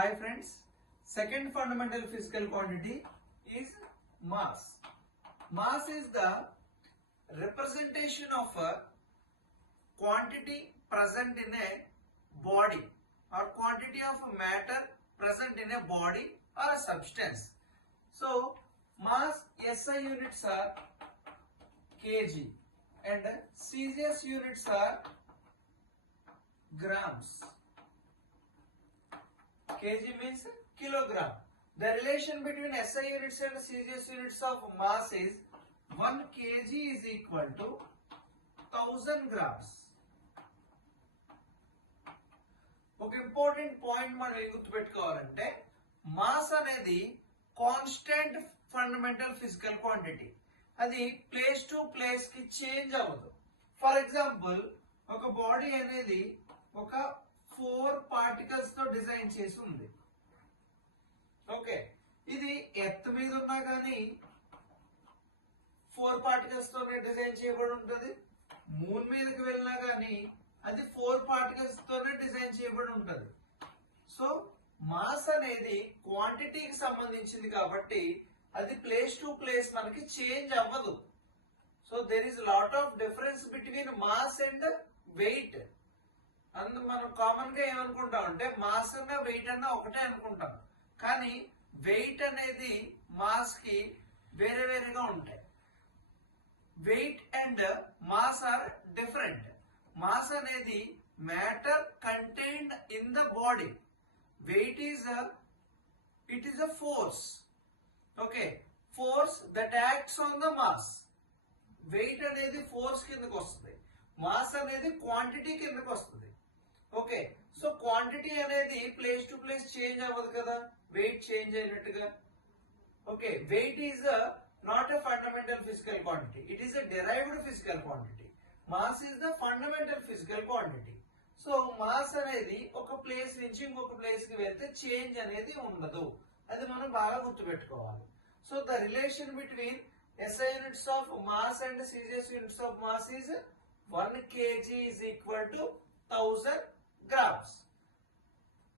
Hi friends, second fundamental physical quantity is mass. Mass is the representation of a quantity present in a body or quantity of matter present in a body or a substance. So mass SI units are kg and CGS units are grams. Kg means kilogram. The relation between SI units and CGS units of mass is 1 kg is equal to 1000 grams. ఒక important point మనం ఏం గుర్తుపెట్టుకోవాలంటే mass అనేది constant fundamental physical quantity. అది place to place కి change అవ్వదు. For example ఒక body అనేది ఒక 4 పార్టికల్స్ తో డిజైన్ చేసి ఉంది. ఓకే, ఇది ఎర్త్ మీద ఉన్నా కానీ 4 పార్టికల్స్ తోనే డిజైన్ చేయబడి ఉంటుంది. మూన్ మీదకి వెళ్ళినా కానీ అది 4 పార్టికల్స్ తోనే డిజైన్ చేయబడి ఉంటుంది. సో మాస్ అనేది క్వాంటిటీకి సంబంధించింది కాబట్టి అది ప్లేస్ టు ప్లేస్ మనకి చేంజ్ అవ్వదు. So there is lot of difference between mass and weight. అందుకు మనం కామన్ గా ఏమనుకుంటాం అంటే మాస్ అన్న వెయిట్ అన్న ఒకటే అనుకుంటాం, కానీ వెయిట్ అనేది మాస్ కి వేరే వేరేగా ఉంటాయి. Weight and mass are different. Mass అనేది matter contained in the body. Weight is it is a force. Okay, force that acts on the mass. Weight అనేది ఫోర్స్ కిందకు వస్తుంది, మాస్ అనేది క్వాంటిటీ కిందకు వస్తుంది. ఓకే, సో క్వాంటిటీ అనేది place to place change అవ్వదు కదా, వెయిట్ చేంజ్ అయినట్టుగా. Okay, weight is not a fundamental physical quantity, it is a derived physical quantity. Mass is the fundamental physical quantity. So mass అనేది ఒక place నుంచి ఇంకొక place కి వెళ్తే చేంజ్ అనేది ఉండదు. అది మనం బాగా గుర్తుపెట్టుకోవాలి. So the relation between SI units of mass and CGS units of mass is 1 kg is equal to 1000 grams.